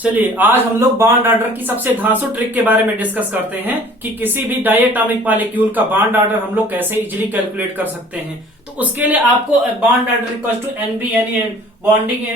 चलिए आज हम लोग बॉन्ड ऑर्डर की सबसे धांसू ट्रिक के बारे में डिस्कस करते हैं कि किसी भी डायटोमिक मॉलिक्यूल का बॉन्ड ऑर्डर हम लोग कैसे इजीली कैलकुलेट कर सकते हैं। तो उसके लिए आपको bond order equal to N B bonding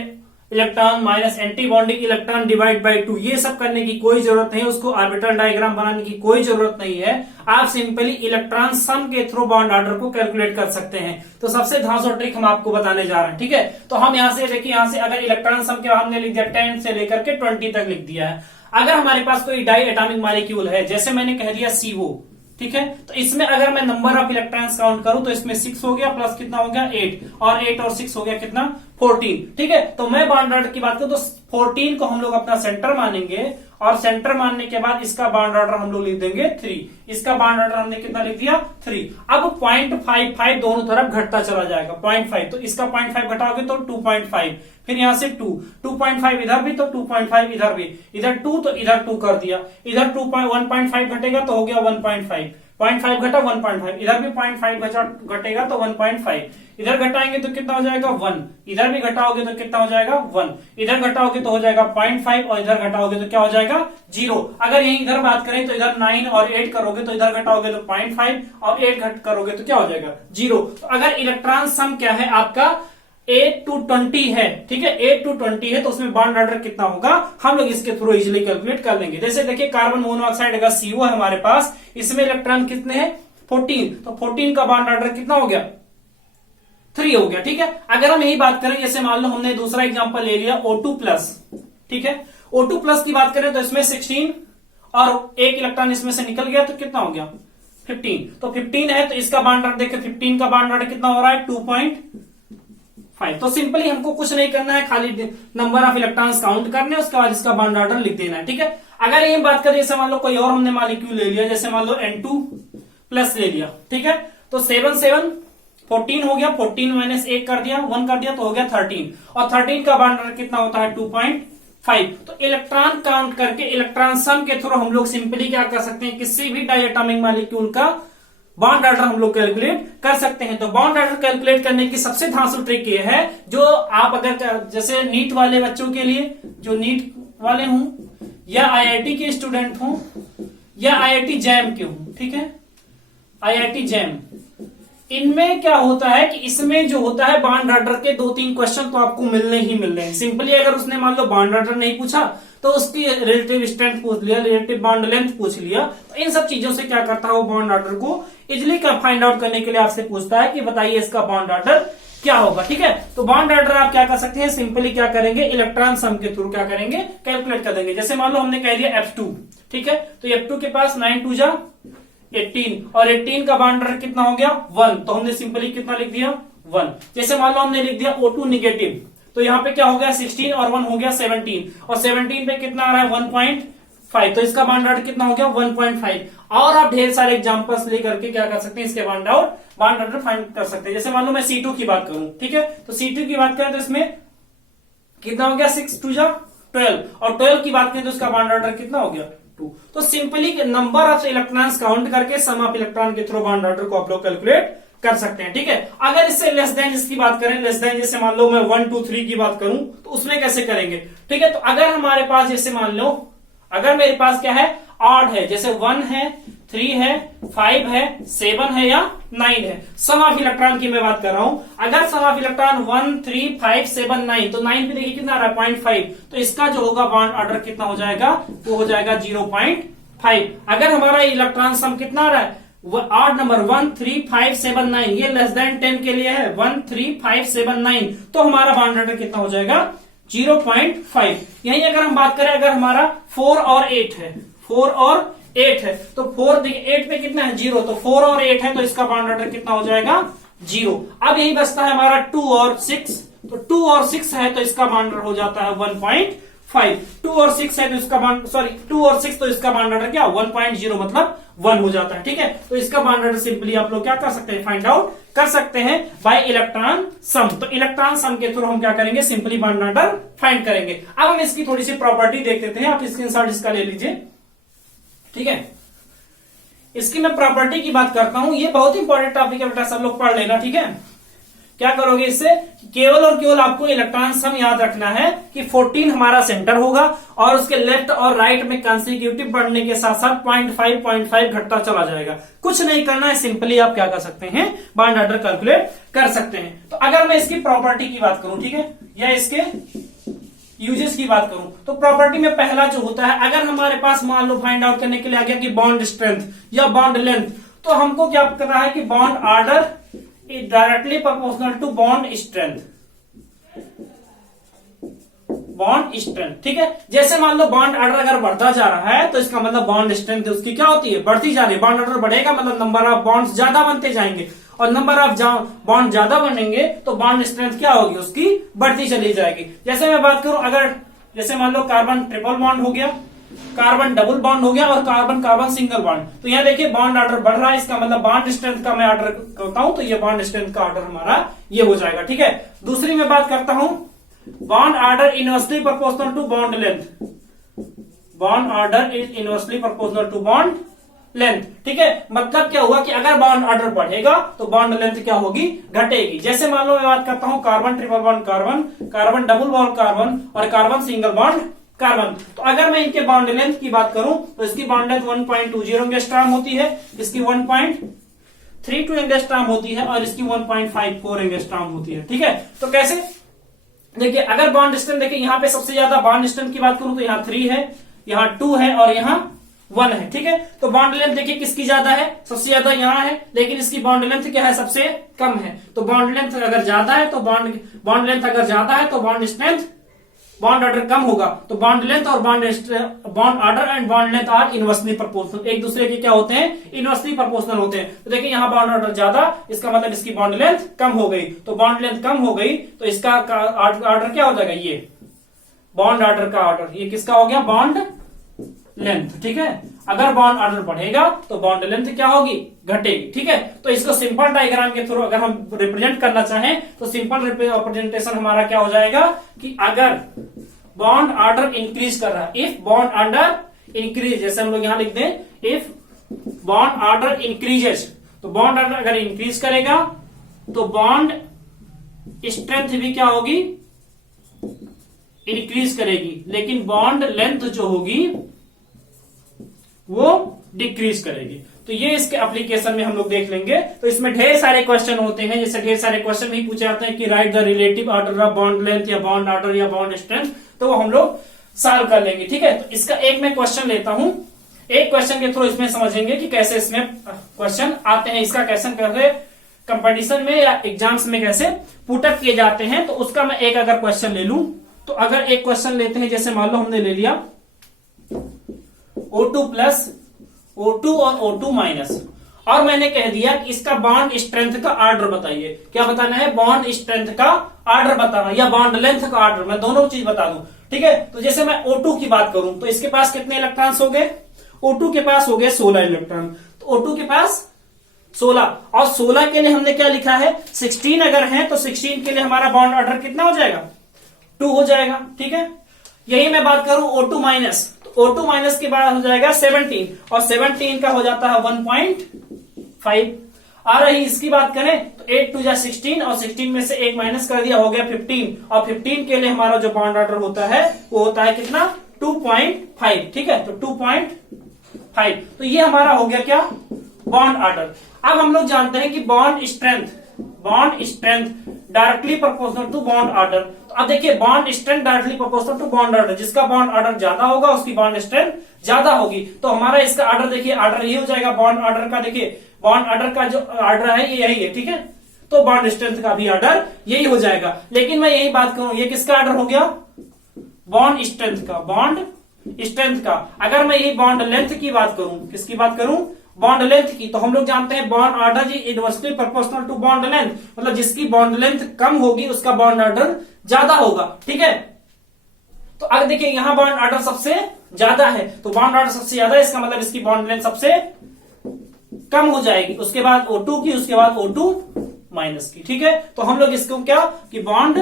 electron minus anti bonding electron divide by 2 ये सब करने की कोई जरूरत नहीं है। उसको ऑर्बिटल डायग्राम बनाने की कोई जरूरत नहीं है। आप सिंपली इलेक्ट्रॉन सम के थ्रू बॉन्ड ऑर्डर को कैलकुलेट कर सकते हैं। तो सबसे धांसू ट्रिक हम आपको बताने जा रहे हैं, ठीक है। तो हम यहाँ से देखिए, यहाँ से अगर इलेक्ट्रॉन सम के हमने लिख दिया 10 से लेकर के 20 तक लिख दिया है। अगर हमारे पास कोई डाई एटॉमिक मॉलिक्यूल है, जैसे मैंने कह दिया CO, ठीक है, तो इसमें अगर मैं नंबर ऑफ इलेक्ट्रॉन्स काउंट करूं तो इसमें 6 हो गया, प्लस कितना हो गया 8, और 8 और 6 हो गया कितना 14, ठीक है। तो मैं बॉन्ड ऑर्डर की बात करूं तो 14 को हम लोग अपना सेंटर मानेंगे, और सेंटर मानने के बाद इसका बॉन्ड ऑर्डर हम लोग लिख देंगे 3। इसका बॉन्ड ऑर्डर हमने कितना लिख दिया 3। अब 0.55 दोनों तरफ घटता चला जाएगा 0.5, तो इसका 0.5 घटाओगे तो 2.5, फिर यहां से 2.5 इधर भी तो 2.5 इधर भी, इधर 2 तो इधर 2 कर दिया, इधर 1.5 घटेगा तो हो गया 1.5, 0.5 घटा 1.5, इधर भी 0.5 घटेगा तो 1.5, इधर घटाएंगे तो कितना हो जाएगा 1, इधर भी घटाओगे तो कितना हो जाएगा 1, इधर घटाओगे तो हो जाएगा 0.5, और इधर घटाओगे तो क्या हो जाएगा 0। अगर यही इधर बात करें तो इधर 9 और 8 करोगे तो इधर घटाओगे तो 0.5 और 8 घट करोगे तो क्या हो जाएगा 0। तो अगर इलेक्ट्रॉन सम क्या है आपका 8 to 20 है, ठीक है, 8 to 20 है, तो उसमें बॉन्ड ऑर्डर कितना होगा हम लोग इसके थ्रू इजीली कैलकुलेट कर लेंगे। जैसे देखिए कार्बन मोनोऑक्साइड का CO है हमारे पास, इसमें इलेक्ट्रॉन कितने हैं 14, तो 14 का बॉन्ड ऑर्डर कितना हो गया 3 हो गया, ठीक है। अगर हम यही बात करें, जैसे मान लो हमने दूसरा एग्जांपल ले लिया O2+, ठीक है, O2+ की बात करें तो इसमें 16 और एक इलेक्ट्रॉन इसमें से निकल गया तो कितना हो गया 15, तो 15 है तो इसका बॉन्ड ऑर्डर देखिए 15 का बॉन्ड ऑर्डर कितना हो रहा है 2.5। तो सिंपली हमको कुछ नहीं करना है, खाली नंबर ऑफ इलेक्ट्रॉन्स काउंट करने, उसके बाद इसका बॉन्ड ऑर्डर लिख देना है, ठीक है। अगर ये बात करें, जैसे मान लो कोई और हमने मॉलिक्यूल ले लिया, जैसे मान लो N2+ ले लिया, ठीक है, तो 7 7 14 हो गया, 14 माइनस 1 कर दिया 1 कर दिया तो हो गया 13, और 13 का बॉन्ड ऑर्डर कितना होता है 2.5। तो इलेक्ट्रॉन काउंट करके इलेक्ट्रॉन सम के थ्रू हम लोग सिंपली क्या कर सकते हैं, किसी भी डायटोमिक मॉलिक्यूल का बॉन्ड ऑर्डर हम लोग कैलकुलेट कर सकते हैं। तो बॉन्ड ऑर्डर कैलकुलेट करने की सबसे धांसू ट्रिक ये है, जो आप अगर जैसे नीट वाले बच्चों के लिए, जो नीट वाले हों या IIT के स्टूडेंट हों या IIT जैम के हों, ठीक है, IIT जैम, इनमें क्या होता है कि इसमें जो होता है बॉन्ड ऑर्डर के 2-3 क्वेश्चन तो आपको मिलने ही मिल रहे हैं। सिंपली अगर उसने मान लो बॉन्ड ऑर्डर नहीं पूछा तो उसकी रिलेटिव स्ट्रेंथ पूछ लिया, रिलेटिव बॉन्ड लेंथ पूछ लिया, तो इन सब चीजों से क्या करता है वो बॉन्ड ऑर्डर को इजिली फाइंड आउट करने के लिए आपसे पूछता है कि बताइए इसका बॉन्ड ऑर्डर क्या होगा, ठीक है। तो बॉन्ड ऑर्डर आप क्या कर सकते हैं, सिंपली क्या करेंगे इलेक्ट्रॉन सम के थ्रू क्या करेंगे कैलकुलेट कर देंगे। जैसे मान लो हमने कह दिया F2, ठीक है, तो F2 के पास 9 2 जा 18, और 18 का बॉन्ड ऑर्डर कितना हो गया 1, तो हमने सिंपली कितना लिख दिया 1। जैसे मान लो हमने लिख दिया O2 नेगेटिव, तो यहाँ पे क्या हो गया 16 और 1 हो गया 17, और 17 पे कितना आ रहा है 1.5, तो इसका बॉन्ड ऑर्डर कितना हो गया 1.5। और आप ढेर सारे एग्जांपल्स लेकर के क्या कर सकते हैं, इसके बॉन्ड ऑर्डर फाइंड कर सकते हैं। जैसे मान लो मैं C2 की बात करूं, ठीक है, तो C2 की बात करें तो इसमें कितना हो गया 6 2 जा 12, और 12 की बात करें तो इसका बॉन्ड ऑर्डर कितना हो गया 2। तो simply number of electrons count करके सम ऑफ इलेक्ट्रॉन के थ्रू बॉन्ड ऑर्डर को आप लोग कैलकुलेट कर सकते हैं, ठीक है। अगर इससे लेस देन इसकी बात करें, लेस देन जैसे मान लो मैं 1 2 3 की बात करूं तो उसमें कैसे करेंगे, ठीक है। तो अगर हमारे पास जैसे मान लो, अगर मेरे पास क्या है ऑड है, जैसे 1 है 3 है 5 है 7 है या 9 है, सम ऑफ इलेक्ट्रॉन की मैं बात कर रहा हूं। अगर सम ऑफ इलेक्ट्रॉन 1 3 5 7 9, तो 9 पे देखिए कितना आ रहा है 0.5, तो इसका जो होगा बॉन्ड ऑर्डर कितना हो जाएगा, वो हो जाएगा 0.5। अगर हमारा इलेक्ट्रॉन सम कितना आ रहा है ऑड नंबर 1 3 5 7 9, ये लेस देन 10 के लिए है 1 3 5 7 9, तो हमारा बॉन्ड ऑर्डर कितना हो जाएगा 0.5। यही अगर हम बात करें, अगर हमारा 4 और 8 है, 4 और 8 है, तो 4 देखिए 8 पे कितना है 0, तो 4 और 8 है तो इसका बॉन्ड ऑर्डर कितना हो जाएगा 0। अब यही बचता है हमारा 2 और 6, तो 2 और 6 है तो इसका बॉन्ड ऑर्डर हो जाता है 1.5। 2 और 6 है तो इसका बॉन्ड 2 और 6 तो इसका बॉन्ड ऑर्डर क्या 1.0 मतलब 1 हो जाता है, ठीक है। तो इसका बॉन्ड ऑर्डर सिंपली आप लोग क्या कर सकते हैं, फाइंड आउट कर सकते हैं बाय इलेक्ट्रॉन सम। तो इलेक्ट्रॉन सम के थ्रू हम क्या करेंगे, सिंपली बॉन्ड ऑर्डर फाइंड करेंगे। अब हम इसकी थोड़ी सी प्रॉपर्टी देख लेते हैं, आप स्क्रीनशॉट इसका ले लीजिए, ठीक है। इसकी मैं प्रॉपर्टी की बात करता हूं, ये बहुत इंपॉर्टेंट टॉपिक है बेटा, सब लोग पढ़ लेना, ठीक है। क्या करोगे इससे, केवल और केवल आपको इलेक्ट्रॉन सम याद रखना है कि 14 हमारा सेंटर होगा और उसके लेफ्ट और राइट में कंसेक्यूटिव बढ़ने के साथ साथ 0.5 घटता चला जाएगा। कुछ नहीं करना है, सिंपली आप क्या कर सकते हैं, बॉन्ड ऑर्डर कैलकुलेट कर सकते हैं। तो अगर मैं इसकी प्रॉपर्टी की बात करूं, ठीक है, या इसके यूजेस की बात करूं, तो प्रॉपर्टी में पहला जो होता है, अगर हमारे पास मान लो फाइंड आउट करने के लिए आ गया कि बॉन्ड स्ट्रेंथ या बॉन्ड लेंथ, तो हमको क्या करना है कि bond order is directly proportional to bond strength, bond strength, ठीक है। जैसे मान लो बॉन्ड ऑर्डर अगर बढ़ता जा रहा है तो इसका मतलब बॉन्ड स्ट्रेंथ उसकी क्या होती है, बढ़ती जा रही है। बॉन्ड ऑर्डर बढ़ेगा मतलब नंबर ऑफ बॉन्ड्स ज्यादा बनते जाएंगे, और नंबर ऑफ बॉन्ड ज्यादा बनेंगे तो बॉन्ड स्ट्रेंथ क्या होगी, उसकी बढ़ती चली जाएगी। जैसे मैं बात करूं, अगर जैसे मान लो कार्बन ट्रिपल बॉन्ड हो गया, कार्बन डबल बॉन्ड हो गया और कार्बन कार्बन सिंगल बॉन्ड, तो यहाँ देखिए बॉन्ड ऑर्डर बढ़ रहा है, इसका मतलब बॉन्ड स्ट्रेंथ का मैं ऑर्डर करता हूं तो ये बॉन्ड स्ट्रेंथ का ऑर्डर हमारा ये हो जाएगा, ठीक है। दूसरी मैं बात करता हूं, bond order inversely proportional to bond length, bond order is inversely proportional to bond length, ठीक है। मतलब क्या हुआ कि अगर बॉन्ड ऑर्डर बढ़ेगा तो बॉन्ड लेंथ क्या होगी, घटेगी। जैसे मान लो मैं बात करता हूं carbon triple bond carbon, carbon double bond carbon और कार्बन सिंगल बॉन्ड कार्बन, तो अगर मैं इनके बॉन्ड लेंथ की बात करूं तो इसकी बॉन्ड लेंथ 1.20 एंगस्ट्रॉम होती है, इसकी 1.32 एंगस्ट्रॉम होती है और इसकी 1.54 एंगस्ट्रॉम होती है, ठीक है। तो कैसे, देखिए अगर बॉन्ड स्ट्रेंथ, देखिए यहाँ पे सबसे ज्यादा बॉन्ड स्ट्रेंथ की बात करूं तो यहाँ 3 है, यहाँ 2 है और यहाँ 1 है, ठीक है। तो बॉन्ड लेंथ देखिए किसकी ज्यादा है, सबसे ज्यादा यहाँ है, लेकिन इसकी बॉन्ड लेंथ क्या है, सबसे कम है। तो बॉन्ड लेंथ अगर ज्यादा है तो बॉन्ड लेंथ अगर ज्यादा है तो बॉन्ड स्ट्रेंथ, बॉन्ड ऑर्डर कम होगा। तो बॉन्ड लेंथ और bond order and bond length are inversely proportional, एक दूसरे के क्या होते हैं, इनवर्सली प्रोपोर्शनल होते हैं। तो देखिए यहाँ बॉन्ड ऑर्डर ज्यादा, इसका मतलब इसकी बॉन्ड लेंथ कम हो गई, तो बॉन्ड लेंथ कम हो गई तो इसका ऑर्डर क्या हो जाएगा, ये बॉन्ड ऑर्डर का ऑर्डर, ये किसका हो गया, बॉन्ड लेंथ, ठीक है। अगर बॉन्ड ऑर्डर बढ़ेगा तो बॉन्ड लेंथ क्या होगी, घटेगी, ठीक है। तो इसको सिंपल डायग्राम के थ्रू अगर हम रिप्रेजेंट करना चाहें तो सिंपल रिप्रेजेंटेशन हमारा क्या हो जाएगा कि अगर बॉन्ड ऑर्डर इंक्रीज कर रहा है, इफ बॉन्ड ऑर्डर इंक्रीज, जैसे हम लोग यहां लिख दें, इफ बॉन्ड ऑर्डर इंक्रीजेस, तो बॉन्ड ऑर्डर अगर इंक्रीज करेगा तो बॉन्ड स्ट्रेंथ भी क्या होगी, इंक्रीज करेगी, लेकिन बॉन्ड लेंथ जो होगी वो डिक्रीज करेगी। तो ये इसके एप्लीकेशन में हम लोग देख लेंगे। तो इसमें ढेर सारे क्वेश्चन होते हैं, जैसे ढेर सारे क्वेश्चन भी पूछे जाते हैं कि right the relative order of bond length या बॉन्ड ऑर्डर या बॉन्ड स्ट्रेंथ, तो वो हम लोग सॉल्व कर लेंगे, ठीक है। तो इसका एक मैं क्वेश्चन लेता हूं, एक क्वेश्चन के थ्रू इसमें समझेंगे कि कैसे इसमें क्वेश्चन आते हैं, इसका कैसे कैसे कंपटीशन में या एग्जाम्स में कैसे पुटअप किए जाते हैं। तो उसका मैं एक अगर क्वेश्चन ले लूं, तो अगर एक क्वेश्चन लेते हैं, जैसे मान लो हमने ले लिया O2 प्लस O2 और O2 माइनस, और मैंने कह दिया कि इसका बॉन्ड स्ट्रेंथ का ऑर्डर बताइए। क्या बताना है, बॉन्ड स्ट्रेंथ का ऑर्डर बताना या बॉन्ड लेंथ का ऑर्डर, मैं दोनों चीज बता दूं, ठीक है। तो जैसे मैं O2 की बात करूं तो इसके पास कितने इलेक्ट्रॉन्स हो गए, O2 के पास हो गए 16 इलेक्ट्रॉन, तो O2 के पास 16, और 16 के लिए हमने क्या लिखा है, 16 अगर है तो 16 के लिए हमारा बॉन्ड ऑर्डर कितना हो जाएगा, 2 हो जाएगा, ठीक है। यही मैं बात करूं O2 माइनस, O2 माइनस के बाद हो जाएगा 17, और 17 का हो जाता है 1.5। आ रही इसकी बात करें तो 8 2 जा 16, और 16 में से 1 माइनस कर दिया, हो गया 15, और 15 के लिए हमारा जो बॉन्ड ऑर्डर होता है वो होता है कितना, 2.5, ठीक है। तो 2.5, तो ये हमारा हो गया क्या, बॉन्ड ऑर्डर। अब हम लोग जानते हैं कि bond strength directly proportional to bond order. तो अब देखिए bond strength directly proportional to bond order, जिसका बॉन्ड ऑर्डर ज्यादा होगा उसकी बॉन्ड स्ट्रेंथ ज्यादा होगी। तो हमारा इसका ऑर्डर देखिए, ऑर्डर ये हो जाएगा बॉन्ड ऑर्डर का, देखिए बॉन्ड ऑर्डर का जो ऑर्डर है ये यही है, ठीक है। तो बॉन्ड स्ट्रेंथ का भी ऑर्डर यही हो जाएगा। लेकिन मैं यही बात करूं, ये किसका ऑर्डर हो गया, बॉन्ड स्ट्रेंथ का, बॉन्ड स्ट्रेंथ का। अगर मैं यही बॉन्ड लेंथ की बात करूं, किसकी बात करूं, बॉन्ड लेंथ की, तो हम लोग जानते हैं बॉन्ड ऑर्डर जी inversely proportional to bond length, मतलब जिसकी बॉन्ड लेंथ कम होगी उसका बॉन्ड ऑर्डर ज्यादा होगा, ठीक है। तो अगर देखिए यहां बॉन्ड ऑर्डर सबसे ज्यादा है, तो बॉन्ड ऑर्डर सबसे ज्यादा है, इसका मतलब इसकी बॉन्ड लेंथ सबसे कम हो जाएगी, उसके बाद O2 की, उसके बाद O2 माइनस की, ठीक है। तो हम लोग इसको क्या कि बॉन्ड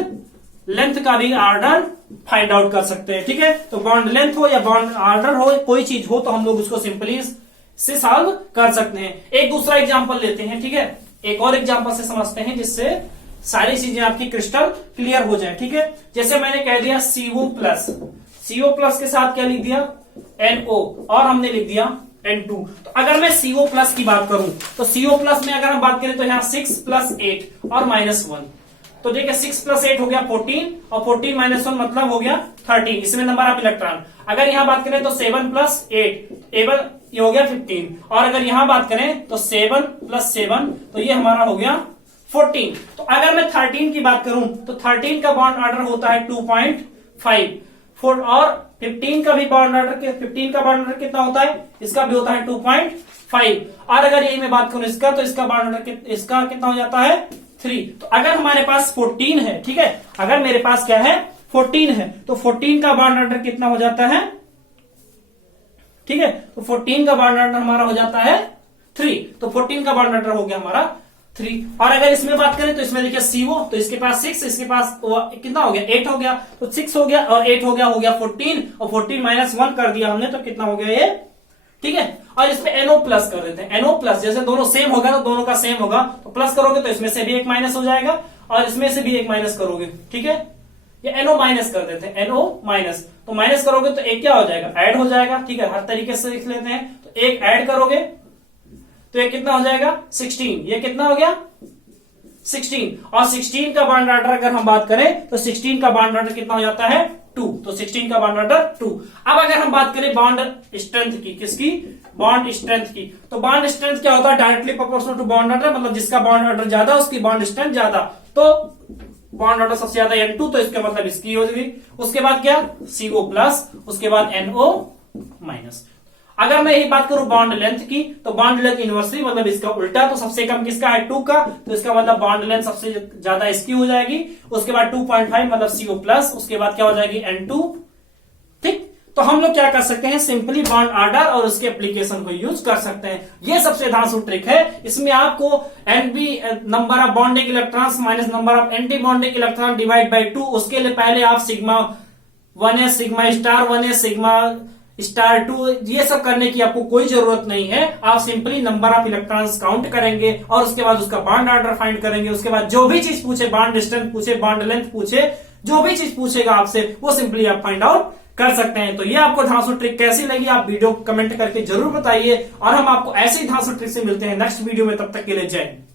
लेंथ का भी ऑर्डर फाइंड आउट कर सकते हैं, ठीक है। तो बॉन्ड लेंथ हो या बॉन्ड ऑर्डर हो, कोई चीज हो, तो हम लोग उसको सिंपली से सॉल्व कर सकते हैं। एक दूसरा एग्जांपल लेते हैं, ठीक है, एक और एग्जांपल से समझते हैं जिससे सारी चीजें आपकी क्रिस्टल क्लियर हो जाए। ठीक है, जैसे मैंने कह दिया CO प्लस, CO प्लस के साथ क्या लिख दिया NO, और हमने लिख दिया N2। तो अगर मैं CO प्लस की बात करूं तो CO प्लस में अगर हम बात करें तो यहाँ 6 + 8 और -1, तो देखिए 6 + 8 हो गया 14 और 14 - 1 मतलब हो गया 13, इसमें नंबर ऑफ इलेक्ट्रॉन। अगर यहां बात करें तो 7 + 8 ये हो गया 15, और अगर यहां बात करें तो 7 + 7 तो ये हमारा हो गया 14। तो अगर मैं 13 की बात करूं तो 13 का बॉन्ड ऑर्डर होता है 2.5 और 15 का भी बॉन्ड ऑर्डर 15 का बॉन्ड ऑर्डर कितना होता है, इसका भी होता है 2.5। और अगर यही मैं बात करूं इसका, तो इसका बॉन्ड ऑर्डर इसका कितना हो जाता है 3। तो अगर हमारे पास 14 है, ठीक है, अगर मेरे पास क्या है 14 है, तो 14 का बॉन्ड ऑर्डर कितना हो जाता है, ठीक है, तो 14 का बॉन्ड ऑर्डर हमारा हो जाता है 3। तो 14 का बॉन्ड ऑर्डर हो गया हमारा 3। और अगर इसमें बात करें तो इसमें देखिए CO, तो इसके पास 6, इसके पास कितना हो गया 8 हो गया, तो 6 हो गया और 8 हो गया 14, और 14 - 1 कर दिया हमने, तो कितना हो गया ये, ठीक है। और इसमें NO प्लस कर देते हैं, NO प्लस, जैसे दोनों सेम होगा तो दोनों का सेम होगा, तो प्लस करोगे तो इसमें से भी एक माइनस हो जाएगा और इसमें से भी एक माइनस करोगे, ठीक है। ये NO माइनस कर देते हैं, NO माइनस, तो माइनस करोगे तो एक क्या हो जाएगा, ऐड हो जाएगा, ठीक है, हर तरीके से लिख लेते हैं। तो एक ऐड करोगे तो ये कितना हो जाएगा 16, ये कितना हो गया 16, और 16 का बॉन्ड ऑर्डर अगर हम बात करें तो 16 का बॉन्ड ऑर्डर कितना हो जाता है 2, तो 16 का बॉन्ड ऑर्डर 2। अब अगर हम बात करें बॉन्ड स्ट्रेंथ की, किसकी, बॉन्ड स्ट्रेंथ की, तो बॉन्ड स्ट्रेंथ क्या होता है, directly proportional to bond order, मतलब जिसका बॉन्ड ऑर्डर ज्यादा उसकी बॉन्ड स्ट्रेंथ ज्यादा। तो बॉन्ड ऑर्डर सबसे ज्यादा N2, तो इसका मतलब इसकी हो गई। उसके बाद क्या CO प्लस, उसके बाद NO माइनस। अगर मैं यही बात करूं बॉन्ड लेंथ की, तो बॉन्ड लेंथ इनवर्सली मतलब इसका उल्टा, तो सबसे कम किसका है 2 का, तो इसका मतलब बॉन्ड लेंथ सबसे ज्यादा इसकी हो जाएगी। उसके बाद 2.5 मतलब CO प्लस, उसके बाद क्या हो जाएगी N2, ठीक। तो हम लोग क्या कर सकते हैं, सिंपली बॉन्ड ऑर्डर और उसके एप्लीकेशन को यूज कर सकते हैं। ये सबसे धांसू ट्रिक है। इसमें आपको NB number of bonding electrons minus number of anti bonding electron divide by 2, उसके लिए पहले आप sigma 1s, sigma star 1s, sigma star 2, ये सब करने की आपको कोई जरूरत नहीं है। आप simply number of electrons count करेंगे और उसके बाद उसका बॉन्ड ऑर्डर फाइंड करेंगे। उसके बाद जो भी चीज पूछे, बॉन्ड डिस्टेंस पूछे, बॉन्ड लेंथ पूछे, जो भी चीज पूछेगा आपसे वो सिंपली आप फाइंड आउट कर सकते हैं। तो ये आपको धांसू ट्रिक कैसी लगी, आप वीडियो कमेंट करके जरूर बताइए, और हम आपको ऐसे ही धांसू ट्रिक से मिलते हैं नेक्स्ट वीडियो में। तब तक के लिए जय हिंद।